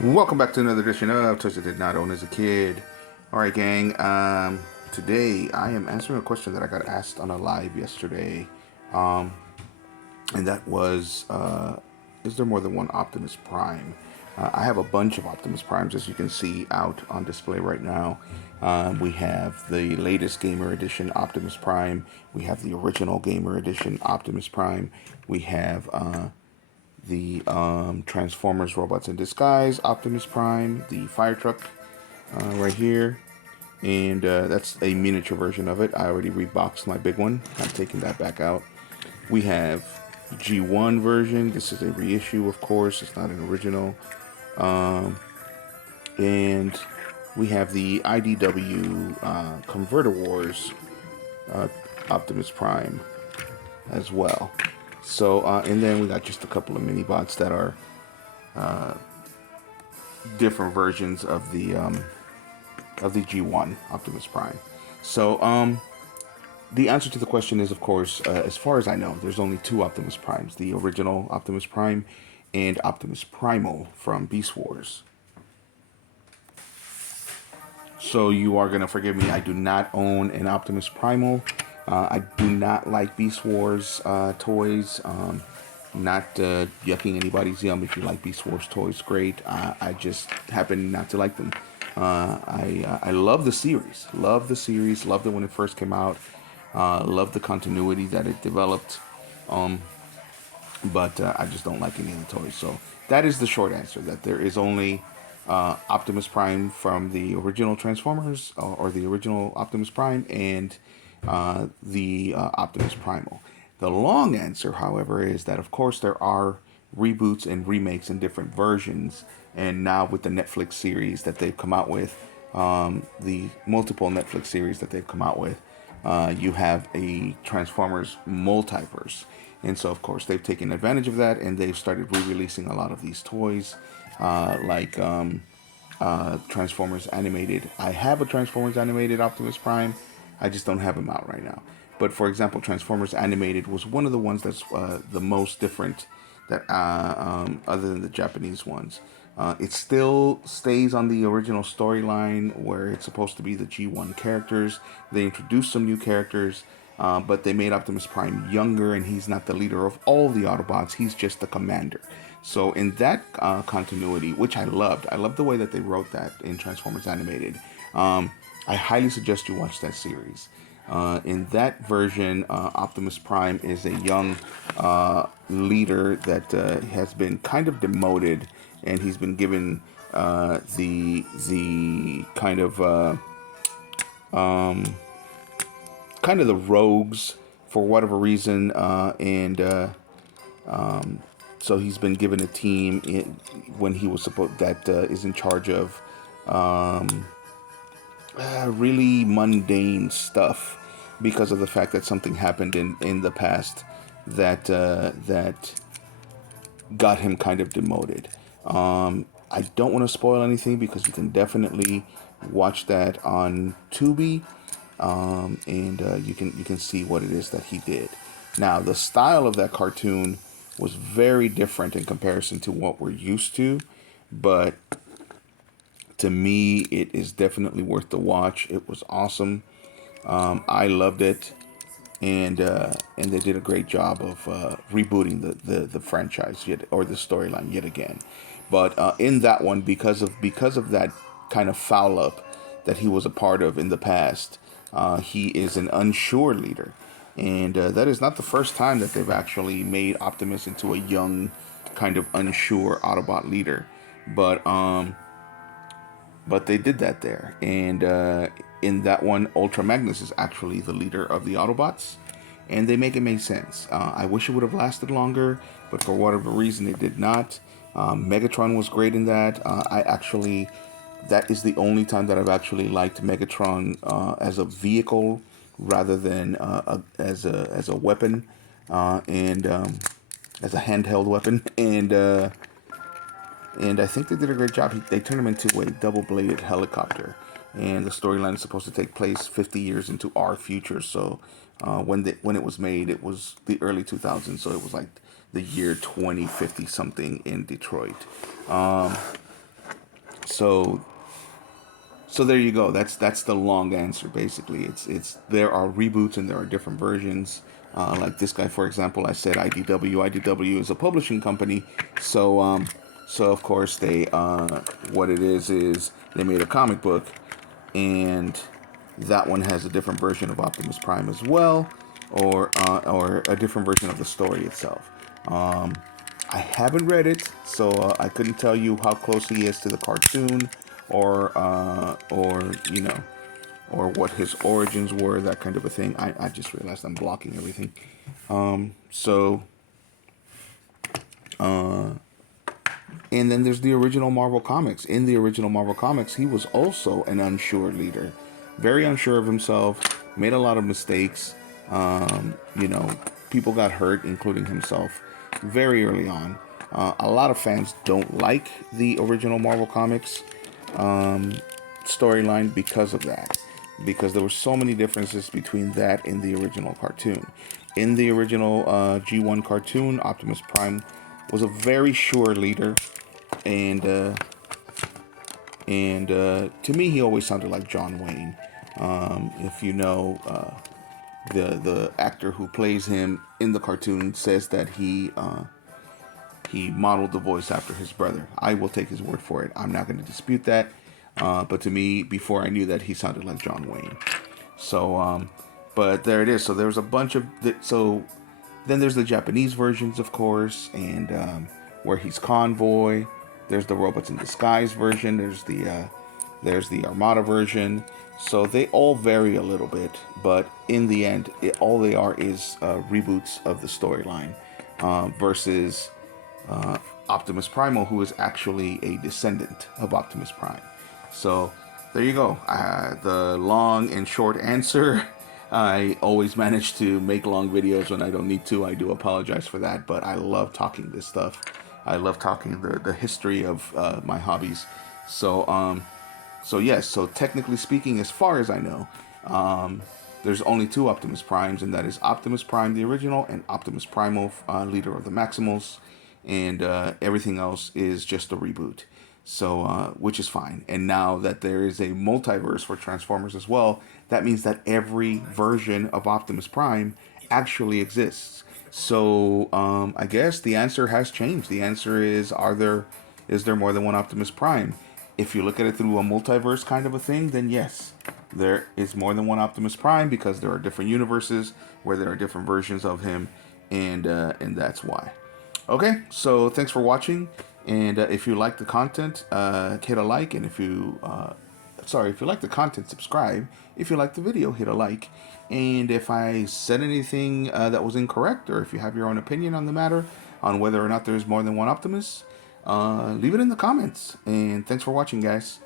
Welcome back to another edition of Toys I Did Not Own as a Kid. Alright, gang. Today I am answering a question that I got asked on a live yesterday. Um, and that was is there more than one Optimus Prime? I have a bunch of Optimus Primes, as you can see out on display right now. We have the latest Gamer Edition Optimus Prime. We have the original Gamer Edition Optimus Prime. We have the Transformers Robots in Disguise, Optimus Prime, the fire truck right here, and that's a miniature version of it. I already reboxed my big one. I'm taking that back out. We have G1 version. This is a reissue, of course. It's not an original. And we have the IDW Converter Wars Optimus Prime as well. So, and then we got just a couple of mini bots that are different versions of the G1 Optimus Prime. So, the answer to the question is, of course, as far as I know, there's only two Optimus Primes: the original Optimus Prime and Optimus Primal from Beast Wars. So you are gonna forgive me. I do not own an Optimus Primal. I do not like Beast Wars toys. Not yucking anybody's yum. If you like Beast Wars toys, great. I just happen not to like them. I love the series. Love the series. Loved it when it first came out. Loved the continuity that it developed. But I just don't like any of the toys. So that is the short answer. That there is only Optimus Prime from the original Transformers or the original Optimus Prime and the Optimus Primal. The long answer, however, is that of course there are reboots and remakes in different versions, and now with the Netflix series that they've come out with, the multiple Netflix series that they've come out with, you have a Transformers multiverse. And so, of course, they've taken advantage of that and they've started re releasing a lot of these toys, like Transformers Animated. I have a Transformers Animated Optimus Prime, I just don't have him out right now. But for example, Transformers Animated was one of the ones that's the most different that other than the Japanese ones. It still stays on the original storyline where it's supposed to be the G1 characters. They introduced some new characters, but they made Optimus Prime younger, and he's not the leader of all the Autobots. He's just the commander. So in that continuity, which I loved the way that they wrote that in Transformers Animated. I highly suggest you watch that series. In that version, Optimus Prime is a young leader that has been kind of demoted, and he's been given the kind of the rogues for whatever reason, and so he's been given a team when he was supposed that is in charge of really mundane stuff because of the fact that something happened in the past that got him kind of demoted. I don't want to spoil anything because you can definitely watch that on Tubi, and you can see what it is that he did. Now, the style of that cartoon was very different in comparison to what we're used to, but to me, it is definitely worth the watch. It was awesome. I loved it, and they did a great job of rebooting the franchise yet, or the storyline yet again. But in that one, because of that kind of foul up that he was a part of in the past, he is an unsure leader, and that is not the first time that they've actually made Optimus into a young, kind of unsure Autobot leader. But but they did that there. And in that one, Ultra Magnus is actually the leader of the Autobots, and they make it make sense. I wish it would have lasted longer, but for whatever reason, it did not. Megatron was great in that. That is the only time that I've actually liked Megatron as a vehicle rather than as a weapon, and as a handheld weapon. And I think they did a great job. They turned him into a double-bladed helicopter, and the storyline is supposed to take place 50 years into our future. So when it was made, it was the early 2000s, so it was like the year 2050 something in Detroit. So so there you go. That's the long answer. Basically, it's there are reboots and there are different versions. Like this guy, for example, I said IDW. IDW is a publishing company, so so of course they what it is they made a comic book, and that one has a different version of Optimus Prime as well, or a different version of the story itself. Um, I haven't read it, so I couldn't tell you how close he is to the cartoon, or you know, or what his origins were, that kind of a thing. I just realized I'm blocking everything. So, and then there's the original Marvel Comics. In the original Marvel Comics, he was also an unsure leader, very unsure of himself, made a lot of mistakes. You know, people got hurt, including himself, very early on. A lot of fans don't like the original Marvel Comics storyline because of that, because there were so many differences between that and the original cartoon. In the original G1 cartoon, Optimus Prime was a very sure leader, and to me, he always sounded like John Wayne. If you know, the actor who plays him in the cartoon says that he modeled the voice after his brother. I will take his word for it. I'm not going to dispute that. But to me, before I knew that, he sounded like John Wayne. So, but there it is. So there's a bunch of so then there's the Japanese versions, of course, and where he's Convoy. There's the Robots in Disguise version. There's the Armada version. So they all vary a little bit, but in the end, all they are is reboots of the storyline versus Optimus Primal, who is actually a descendant of Optimus Prime. So there you go. The long and short answer. I always manage to make long videos when I don't need to. I do apologize for that, but I love talking this stuff. I love talking the history of my hobbies. So so yes. So technically speaking, as far as I know, there's only two Optimus Primes, and that is Optimus Prime the original and Optimus Primal, leader of the Maximals, and everything else is just a reboot. So, which is fine. And now that there is a multiverse for Transformers as well, that means that every version of Optimus Prime actually exists. So, I guess the answer has changed. The answer is there more than one Optimus Prime? If you look at it through a multiverse kind of a thing, then yes, there is more than one Optimus Prime, because there are different universes where there are different versions of him, and that's why. Okay, so thanks for watching, and if you like the content, hit a like, and if you like the content, subscribe. If you like the video, hit a like, and if I said anything that was incorrect, or if you have your own opinion on the matter, on whether or not there's more than one Optimus, leave it in the comments. And thanks for watching, guys.